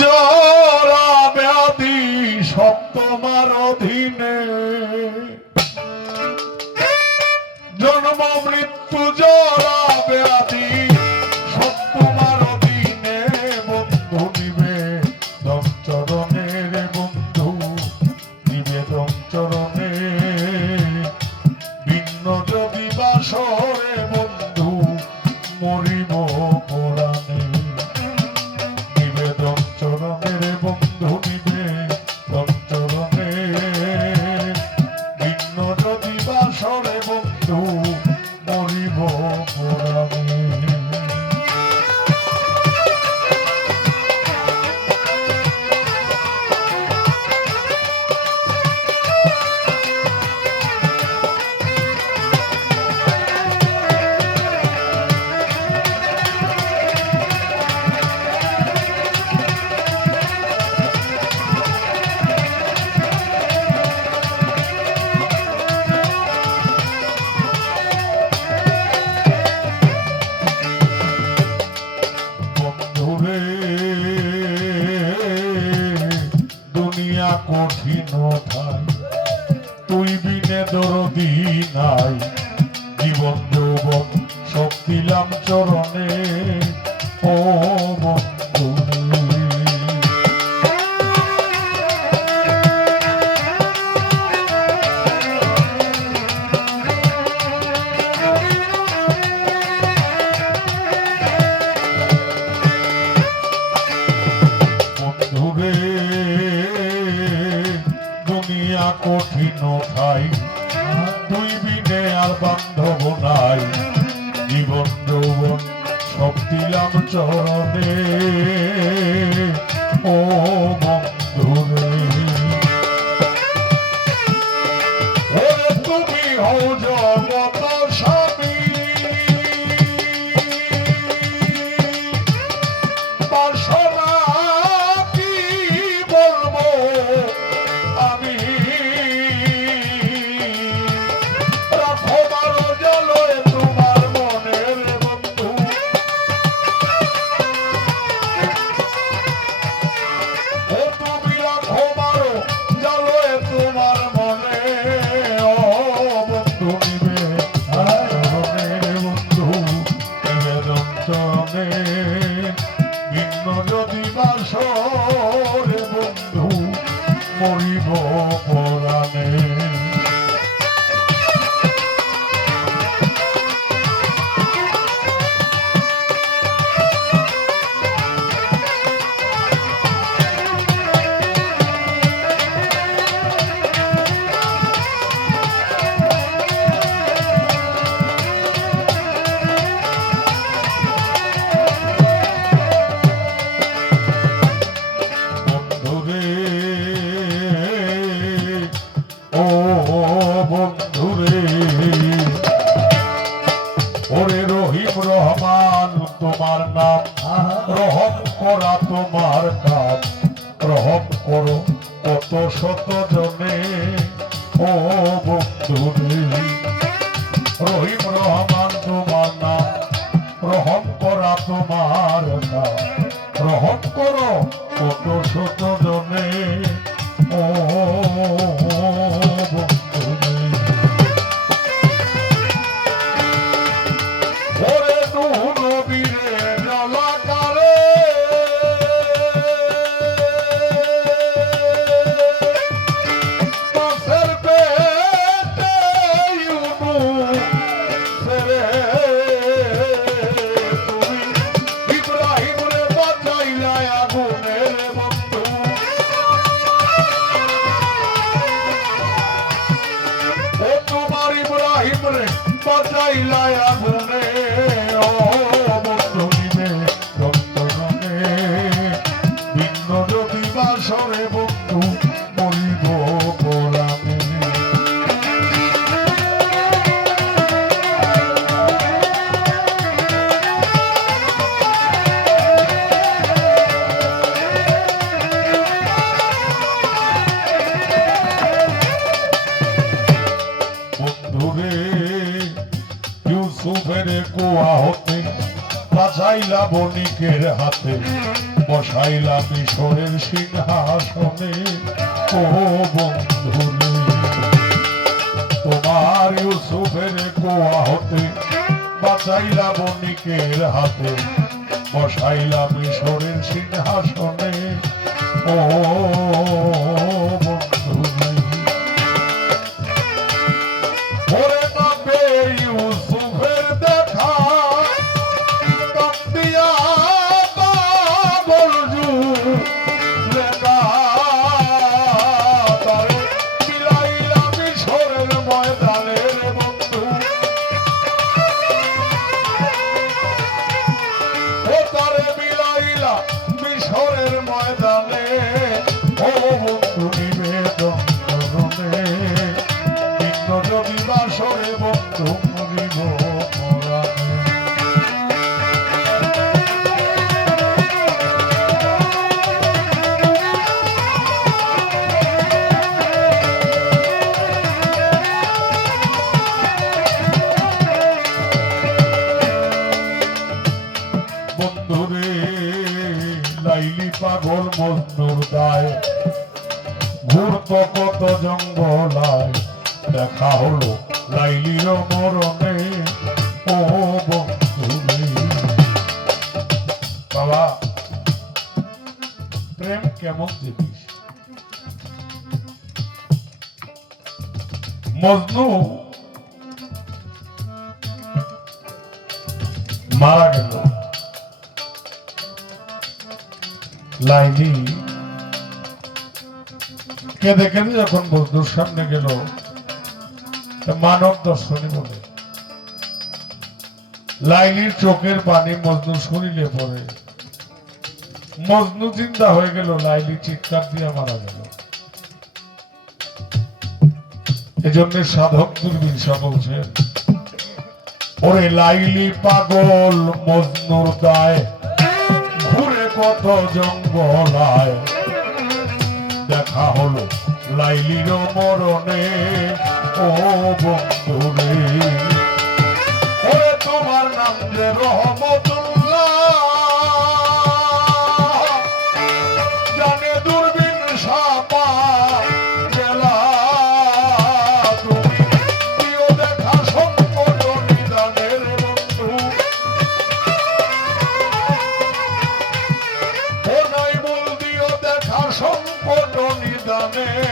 জরা ব্যাধি সব তোমার অধীনে, জন্ম মৃত্যু জরা ব্যাধি সব তোমার অধীনে। বন্ধু নিবেদন চরণে রে বন্ধু নিবেদন চরণে, ভিন্ন যদি বাসরে বন্ধু মরিব পরাণে। নিবেদন চরণে রে বন্ধু নিবেদন চরণে, ভিন্ন যদি বাসরে বন্ধু মরিব পরাণে। দুনিয়া কঠিন ঠাই, তুই বিনে দরদি নাই। জীবন যৌবন সব দিলাম চরণে ও বন্ধু। দুনিয়া কঠিন ঠাই, তুই বিনে আর বান্ধব নাই। জীবন যৌবন সব দিলাম চরণে ও বন্ধুরে। ওরে তুমি হও জগত স্বামী, বাসনা কি বলবো আমি। রাখো মারো জলয়ে তোমার মনের বন্ধু, ও তুমি রাখো মারো জলয়ে তোমার মনে। ও বন্ধু নিবেদন বন্ধু নিবেদন চরণে, ভিন্ন যদি বাসরে বন্ধু মরিব পরাণে। বন্ধুরে ওরে রহিম রহমান তোমার নাম, রহম করা তোমার কাজ। রহম করো কত শত জনে ও বন্ধুরে। রহিম রহমান তোমার নাম, রহম করা তোমার কাজ। রহম করো কত শত জনে ও বাজাইলায় আগুনে। ও বন্ধু নিবেদন চরণে, ভিন্ন যদি বাসরে বন্ধু মরিব পরাণে। বন্ধুরে ইউসুফের কুয়া হতে বাঁচাইলা বণিকের হাতে। বসাইলা মিশরের সিংহাসনে ও বন্ধুরে তোমার ইউসুফের কুয়া হতে বাঁচাইলা বণিকের হাতে বসাইলা মিশরের সিংহাসনে ও বন্ধুরে ওরে না পেয়ে ইউসুফের দেখা কান্দিয়া পাগল জুলেখা তারে বিলাইলা মিশরের ময়দানে রে বন্ধু ও তারে বিলাইলা মিশরের ময়দানে ও বন্ধু নিবেদন করনে নিম্ন যদি বাসরে বন্ধু মরিব মরানে বন্ধুরে লাইলি পাগল মজনুর দায় ঘুরত কত জঙ্গলায় দেখা হলো লাইলির মরণে ও বন্ধুরে বাবা প্রেম কেমন জিনিস মজনু মারা গেল লাইলি কেঁদে কেঁদে যখন বন্ধুর সামনে গেল মানব দর্শনী বলে লাইলির চোখের পানি মজনু শরীরে পড়ে মজনু চিন্তা হয়ে গেল লাইলি চিৎকার দিয়ে মারা গেল এজন্য সাধক দুর্বিশা বলছেন ওরে লাইলি পাগল মজনুর দায় ঘুরে কত জঙ্গলায় দেখা হলো লাইলির মরণে ও বন্ধুরে ওরে তোমার নাম যে রহমতুল্লাহ জানে দূরবীন সাপা গেলা তুমি প্রিয় দেখা সংকট নিদানের বন্ধু ও নাই বল দিও দেখা সংকট নিদানে